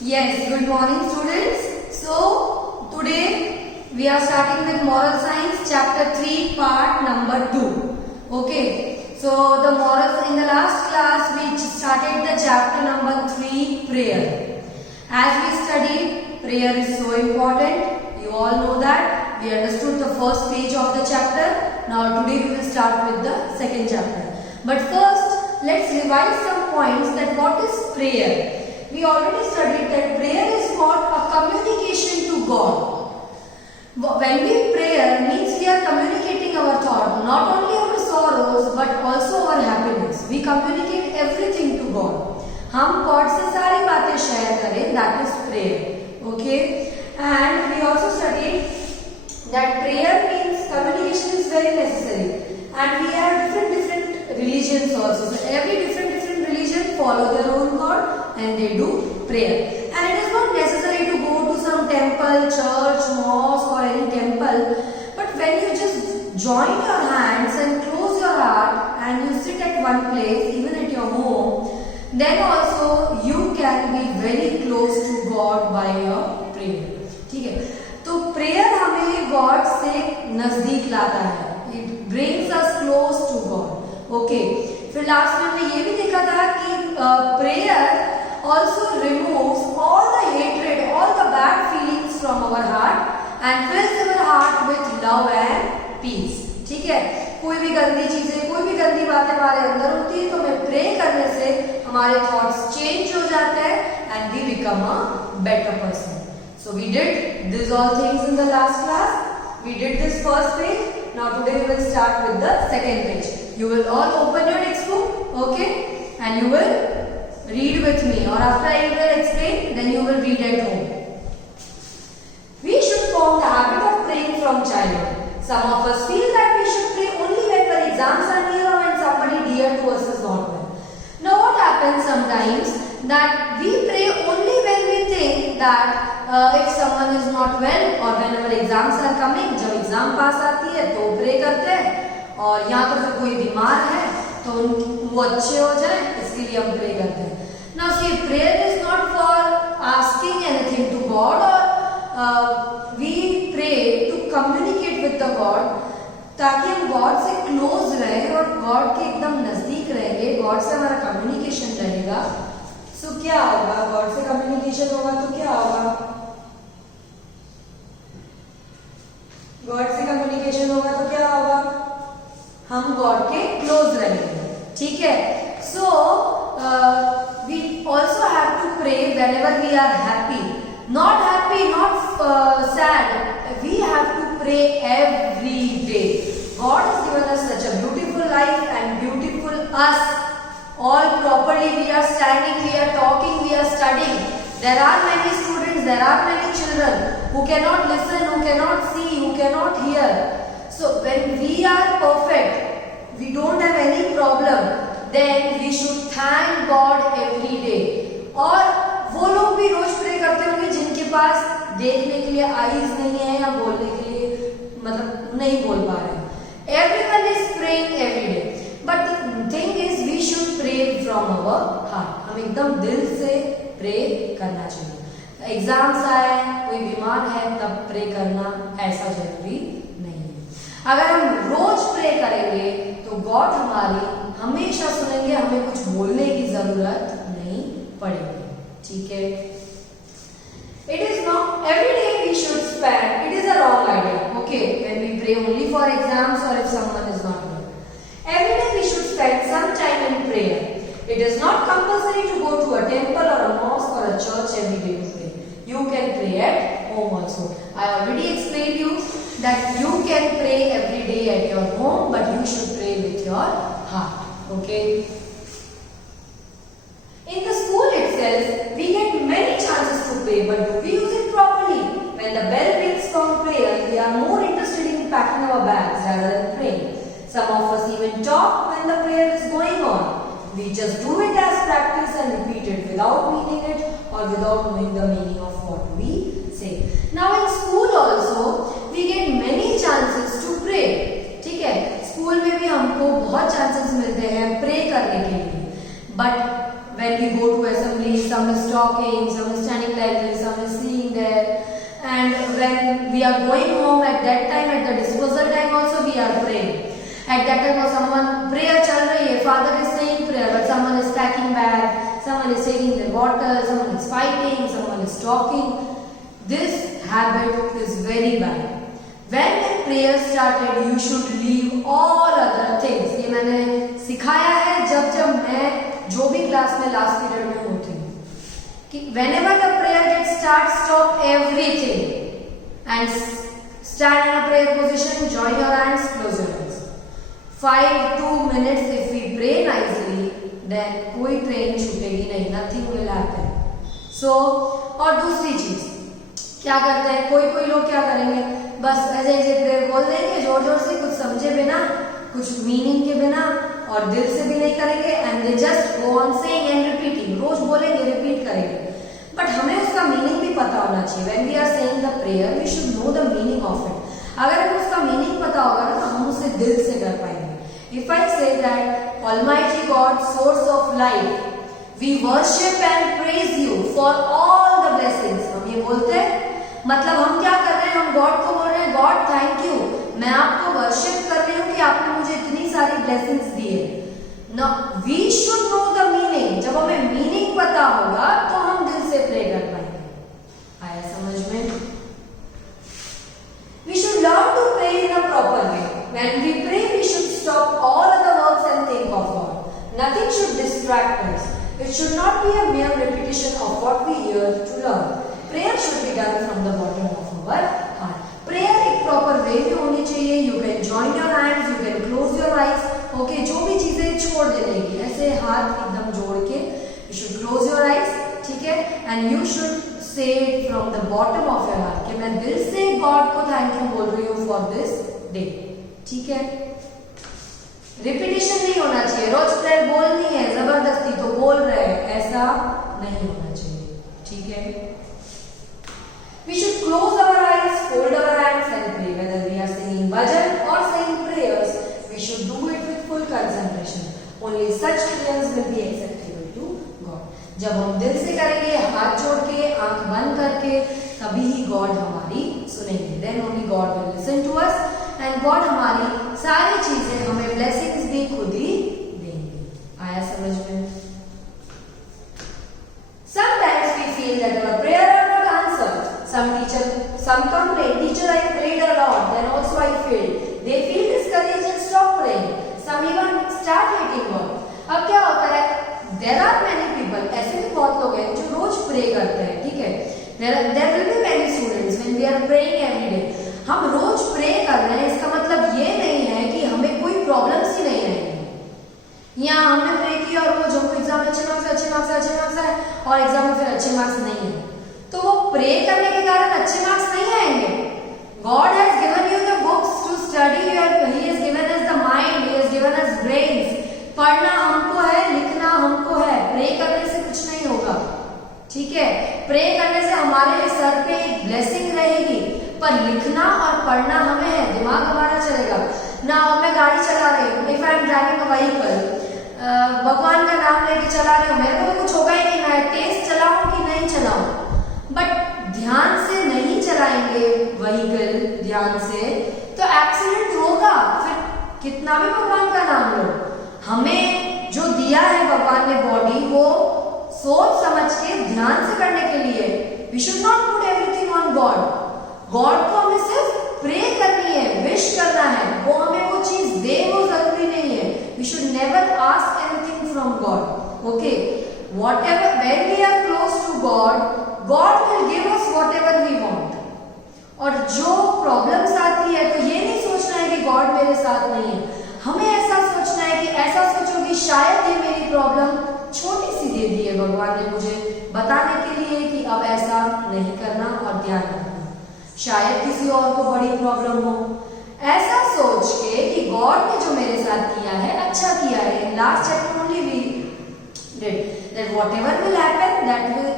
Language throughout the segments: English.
Yes, good morning students. So today we are starting with moral science chapter 3 part number 2. Okay. So the morals in the last class we started the chapter number 3 prayer. As we studied, prayer is so important. You all know that. We understood the first page of the chapter. Now today we will start with the second chapter. But first let's revise some points that what is prayer. We already studied that prayer is what? A communication to God. When we pray means we are communicating our thought, not only our sorrows but also our happiness. We communicate everything to God. हम God से सारी बातें share करें, that is prayer. Okay? And we also studied that prayer means communication is very necessary. And we have different religions also. So every different religion follow their own God and they do prayer. And it is not necessary to go to some temple, church, mosque or any temple. But when you just join your hands and close your heart and you sit at one place, even at your home, then also you can be very close to God by your prayer. ठीक है? तो prayer हमें God से नजदीक लाता है. It brings us close to God. Okay. फिर last में हमने ये भी देखा था कि prayer also removes all the hatred, all the bad feelings from our heart and fills our heart with love and peace. ठीक है? कोई भी गंदी चीजें, कोई भी गंदी बातें हमारे अंदर होती है तो हमें प्रे करने से हमारे थॉट्स चेंज हो जाते हैं and we become a better person. So we did these all things in the last class. We did this first page. Now today we will start with the second page. You will all open your textbook, okay? And you will read with me. Or after I will explain, then you will read at home. We should form the habit of praying from childhood. Some of us feel that we should pray only when our exams are near or when somebody dear to us is not well. Now what happens sometimes that we pray only when we think that if someone is not well or when our exams are coming, जब exam pass आती है तो pray करते हैं. और यहाँ तो फिर कोई बीमार है तो वो अच्छे हो जाए इसके लिए हम प्रे करते हैं. Now see, prayer is not for asking anything to God or we pray to communicate with the God ताकि हम God से close रहें और God के एकदम नजदीक रहेंगे. God से हमारा communication रहेगा. So क्या होगा? God से communication होगा तो क्या होगा? God से communication होगा तो क्या होगा? हम गॉड के क्लोज रहेंगे. ठीक है? So we also have to pray whenever we are happy, not sad. We have to pray every day. God has given us such a beautiful life and beautiful us all properly. We are standing, we are talking, we are studying. There are many students, there are many children who cannot listen, who cannot see, who cannot hear. So when we are perfect, we don't have any problem, then we should thank God every day. और वो लोग भी रोज pray करते होंगे जिनके पास देखने के लिए आईज नहीं है या बोलने के लिए मतलब नहीं बोल पा रहे हैं. Everyone is praying every day. But the thing is we should pray from our heart. हम एकदम दिल से प्रे करना चाहिए. एग्जाम्स आए, कोई बीमार है तब प्रे करना ऐसा जरूरी नहीं है. अगर हम रोज प्रे करेंगे तो गॉड हमारी हमेशा सुनेंगे, हमें कुछ बोलने की जरूरत नहीं पड़ेगी. ठीक है? It is not every day we should spend. It is a wrong idea. Okay, when we pray only for exams or if someone is not well. Every day we should spend some time in prayer. It is not compulsory to go to a temple or a mosque or a church every day to pray. You can pray at home also. I already explained you that you can pray every day at your home, but you should pray with your heart. Okay? In the school itself, we get many chances to pray, but do we use it properly? When the bell rings from prayer, we are more interested in packing our bags rather than praying. Some of us even talk when the prayer is going on. We just do it as practice and repeat it without meaning it or without knowing the meaning of what we say. Now in school also, we get many chances to pray. ठीक है? School में भी हमको बहुत chances मिलते हैं pray करने के लिए. But when we go to assembly, some is talking, some is standing and when we are going home, at that time, at the disposal time also we are praying. At that time or someone prayer chal rahi hai, father is saying prayer, but someone is packing bag, someone is taking their water, someone is fighting, someone is talking. This habit is very bad. When the prayer started, you should leave all other things. ये मैंने सिखाया है जब मैं जो भी class में last period में होती हूँ कि whenever the prayer gets start, stop everything and stand in a prayer position, join your hands, close your eyes. 2 minutes if we pray nicely, then कोई ट्रेन छूटेगी नहीं, nothing will happen. So और दूसरी चीज क्या करते हैं, कोई लोग क्या करेंगे, बस ऐसे प्रेयर बोल देंगे जोर जोर से, कुछ समझे बिना, कुछ मीनिंग के बिना और दिल से भी नहीं करेंगे, and they just go on saying and repeating, रोज बोलेंगे, रिपीट करेंगे, बट हमें उसका मीनिंग भी पता होना चाहिए. When we are saying the prayer, we should know the meaning of it. अगर हमें उसका मीनिंग पता होगा ना तो हम उसे दिल से कर पाएंगे. If I say that almighty God, source of life, we worship and praise you for all the blessings, हम ये बोलते हैं, मतलब हम क्या कर रहे हैं, हम गॉड को बोल रहे हैं, गॉड थैंक यू, मैं आपको वर्शिप कर रही हूँ कि आपने मुझे इतनी सारी ब्लेसिंग्स दी है. ना we should know the meaning. जब हमें मीनिंग पता होगा तो हम दिल से प्रे कर पाएंगे. आया समझ में? We should learn to pray in a proper way. When we pray, we should stop all other works and think of God. Nothing should distract us. It should not be a mere repetition of what we hear to learn. Prayer should be done from the bottom of our heart. Prayer एक proper way में होनी चाहिए. You can join your hands, you can close your eyes. Okay, जो भी चीजें छोड़ देने की, ऐसे हाथ एकदम जोड़ के, you should close your eyes, ठीक है? And you should say it from the bottom of your heart कि मैं दिल से God को thank you बोल रही हूँ for this day, ठीक है? रिपीटिशन नहीं होना चाहिए. रोज प्रेयर बोलनी है जबरदस्ती तो बोल रहे हैं, ऐसा नहीं होना चाहिए, ठीक है? We should close our eyes, fold our hands and pray. Whether we are singing bhajan or saying prayers, we should do it with full concentration. Only such prayers will be acceptable to God. जब हम दिल से करेंगे, हाथ जोड़ के, आंख बंद करके, तभी ही God हमारी सुनेंगे. Then only God will listen to us and God हमारी सारी चीजें, हमें blessings भी खुद ही देंगे. आया समझ में? Sometimes we feel that our prayer are not answered. Some complain, teacher, I prayed a lot, then also I failed. They feel discouraged and stop praying. Some even start hating God. अब क्या होता है? There are many people, ऐसे भी बहुत लोग हैं जो रोज प्रे करते हैं, ठीक है? There will be many students when we are praying every day. हम रोज प्रे कर रहे हैं, इसका मतलब ये नहीं है कि हमें कोई प्रॉब्लम्स ही नहीं रहेंगी. यहाँ हमने प्रे किया और रोज हमको एग्जाम में अच्छे मार्क्स आए और एग्जाम में फिर अच्छे मार्क्स नहीं है, तो वो प्रे करने के कारण अच्छे मार्क्स नहीं आएंगे. God has given you the books to study. He has given us the mind. He has given us brains. पढ़ना हमको है, लिखना हमको है. प्रे करने से कुछ नहीं होगा, ठीक है? प्रे करने से हमारे लिए सर पे एक ब्लेसिंग रहेगी, पर लिखना और पढ़ना हमें है. दिमाग हमारा चलेगा ना. मैं गाड़ी चला रही हूँ, if I am driving a vehicle, भगवान का नाम लेके चला रही हूँ, मेरे को तो कुछ होगा ही नहीं. मैं तेज चलाऊं कि नहीं चलाऊं, बट ध्यान से नहीं चलाएंगे व्हीकल, ध्यान से, तो एक्सीडेंट होगा. फिर कितना भी भगवान का नाम लो, हमें जो दिया है भगवान ने बॉडी, वो सोच समझ के ध्यान से करने के लिए. We should not put everything on God. God को हमें सिर्फ प्रे करनी है, विश करना है, वो हमें वो चीज दे, वो जरूरी नहीं है. We should never ask anything from God. Okay, whatever, when we are close to God will give us whatever we want. और जो प्रॉब्लम्स आती है तो ये नहीं सोचना है कि गॉड मेरे साथ नहीं है. हमें ऐसा सोचना है कि ऐसा सोचो कि शायद ये मेरी प्रॉब्लम छोटी सी दे दी है भगवान ने मुझे बताने के लिए कि अब ऐसा नहीं करना और ध्यान रखना. शायद किसी और को बड़ी प्रॉब्लम हो. ऐसा सोच के कि गॉड ने जो मेरे साथ किया है अच्छा किया है. Last chapter only we did that whatever will happen,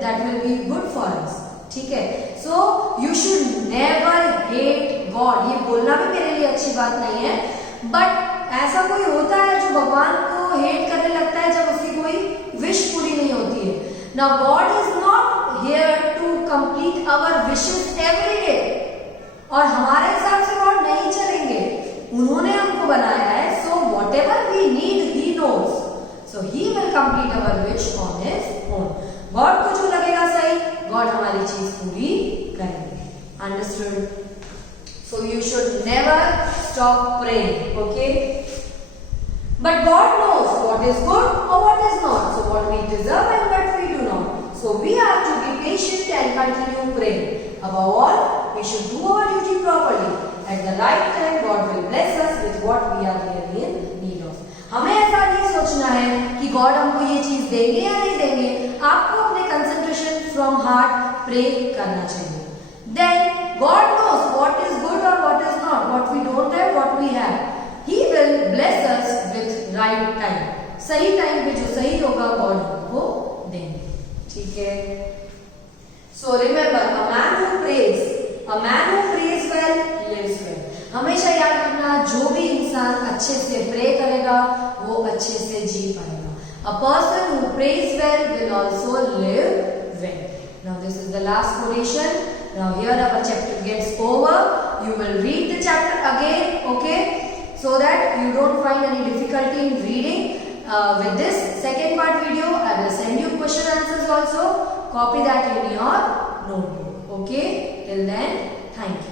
that will be good for us, ठीक है? So you should never hate God. ये बोलना भी मेरे लिए अच्छी बात नहीं है, बट ऐसा कोई होता है जो भगवान को हेट करने लगता है जब उसकी कोई विश पूरी नहीं होती है. Now God is not here to complete our wishes every day. और हमारे हिसाब से गॉड नहीं चलेंगे, उन्होंने हमको बनाया है। So whatever we need he knows, so he will complete our wish on his own. God को जो लगेगा सही, गॉड हमारी चीज पूरी करेंगे। Understood? So you should never stop praying, okay? But God knows what is good or what is not. So what we deserve and what we do not. So we have to be patient and continue praying. Above all, we should do our duty properly. At the right time, God will bless us with what we are really in need of. हमें ऐसा नहीं सोचना है कि God हमको ये चीज देंगे या नहीं देंगे। आपको अपने कंसंट्रेशन फ्रॉम हार्ट प्रे करना चाहिए। Then God knows what is good or what is not, what we don't have, what we have. He will bless us with right time. सही टाइम पे जो सही होगा गॉड हमको देंगे, ठीक है? So remember, a man who prays well lives well. हमेशा याद रखना, जो भी इंसान अच्छे से प्रे करेगा वो अच्छे से जी पाएगा। A person who prays well will also live well. Now this is the last quotation. Now here our chapter gets over. You will read the chapter again, okay? So that you don't find any difficulty in reading. With this second part video, I will send you question answers also. Copy that in your notebook. Okay? Till then, thank you.